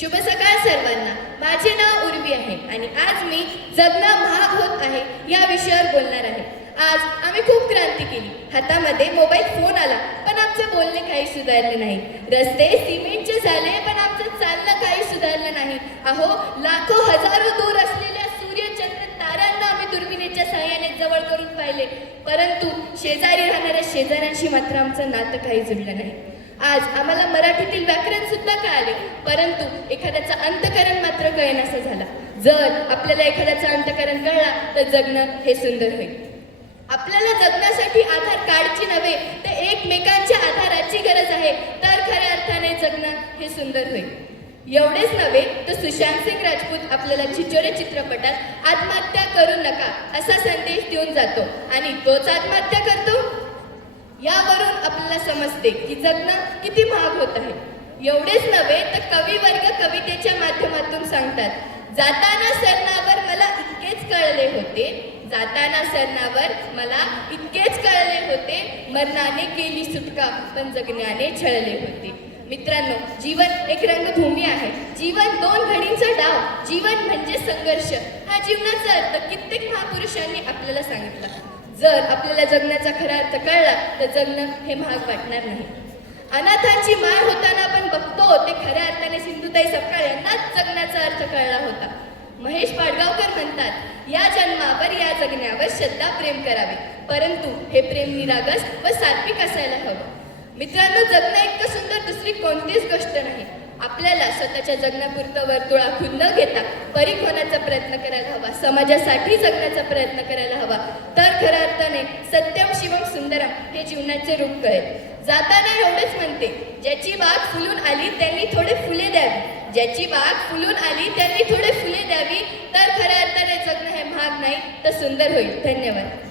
शुभ सकाळ सर्वांना. माझे नाव उर्वी आहे आणि आज मी जगणं महाग होत आहे या विषयावर बोलणार आहे. आज आम्ही खूप क्रांती केली. हातामध्ये मोबाईल फोन आला पण आमचे बोलणे काही सुधारले नाही. रस्ते सिमेंटचे झाले पण आमचं चालणं काही सुधारलं नाही. अहो, लाखो हजारो दूर असलेल्या सूर्य चंद्र ताऱ्यांना आम्ही दुर्बिणीच्या साहाय्याने जवळ करून पाहिले, परंतु शेजारी राहणाऱ्या शेजाऱ्यांशी मात्र आमचं नातं काही जुळलं नाही. आज आम्हाला मराठीतील व्याकरण सुद्धा कळाले, परंतु एखाद्याचा अंतकरण मात्र कळेनासा झाला. जर आपल्याला एखाद्याचा अंतकरण कळला तर जगणं हे सुंदर होईल. आपल्याला जगण्यासाठी आधार कार्डची नव्हे तर एकमेकांच्या आधाराची गरज आहे, तर खऱ्या अर्थाने जगणं हे सुंदर होईल. एवढेच नव्हे तर सुशांत सिंग राजपूत आपल्याला छिछोरे चित्रपटात आत्महत्या करू नका असा संदेश देऊन जातो आणि तोच आत्महत्या करतो. यावरून आपल्याला समजते की जगणं किती महाग होत आहे. एवढेच नव्हे तर कविवर्ग कवितेच्या माध्यमातून सांगतात, जाताना सरणावर मला इतकेच कळले होते, जाताना सरणावर मला इतकेच कळले होते, मरणाने केली सुटका पण जगण्याने छळले होते. मित्रांनो, जीवन एक रंगभूमी आहे. जीवन दोन घडींचा डाव. जीवन म्हणजे संघर्ष. हा जीवनाचा अर्थ कित्येक महापुरुषांनी आपल्याला सांगितला. जर आपल्याला जगण्याचा खरा अर्थ कळला तर जगणं हे महाग वाटणार नाही. अनाथांची माय होताना आपण बघतो ते खऱ्या अर्थाने सिंधुताई सपकाळ यांनाच जगण्याचा अर्थ कळला होता. महेश पाडगावकर म्हणतात, या जन्मावर या जगण्यावर श्रद्धा प्रेम करावे, परंतु हे प्रेम निरागस व सात्विक असायला हवं. मित्रांनो, जगणं इतकं सुंदर दुसरी कोणतीच गोष्ट नाही. आपल्याला स्वतःच्या जगण्यापुरतं वर्तुळाखून न घेता परीख होण्याचा प्रयत्न करायला हवा, समाजासाठी जगण्याचा प्रयत्न करायला हवा, तर खऱ्या अर्थाने सत्यम शिवम सुंदरम हे जीवनाचे रूप कळेल. जाताना एवढेच म्हणते, ज्याची बाग फुलून आली त्यांनी थोडे फुले द्यावी, ज्याची बाग फुलून आली त्यांनी थोडे फुले द्यावी, तर खऱ्या अर्थाने जगणं हे महाग नाही तर सुंदर होईल. धन्यवाद.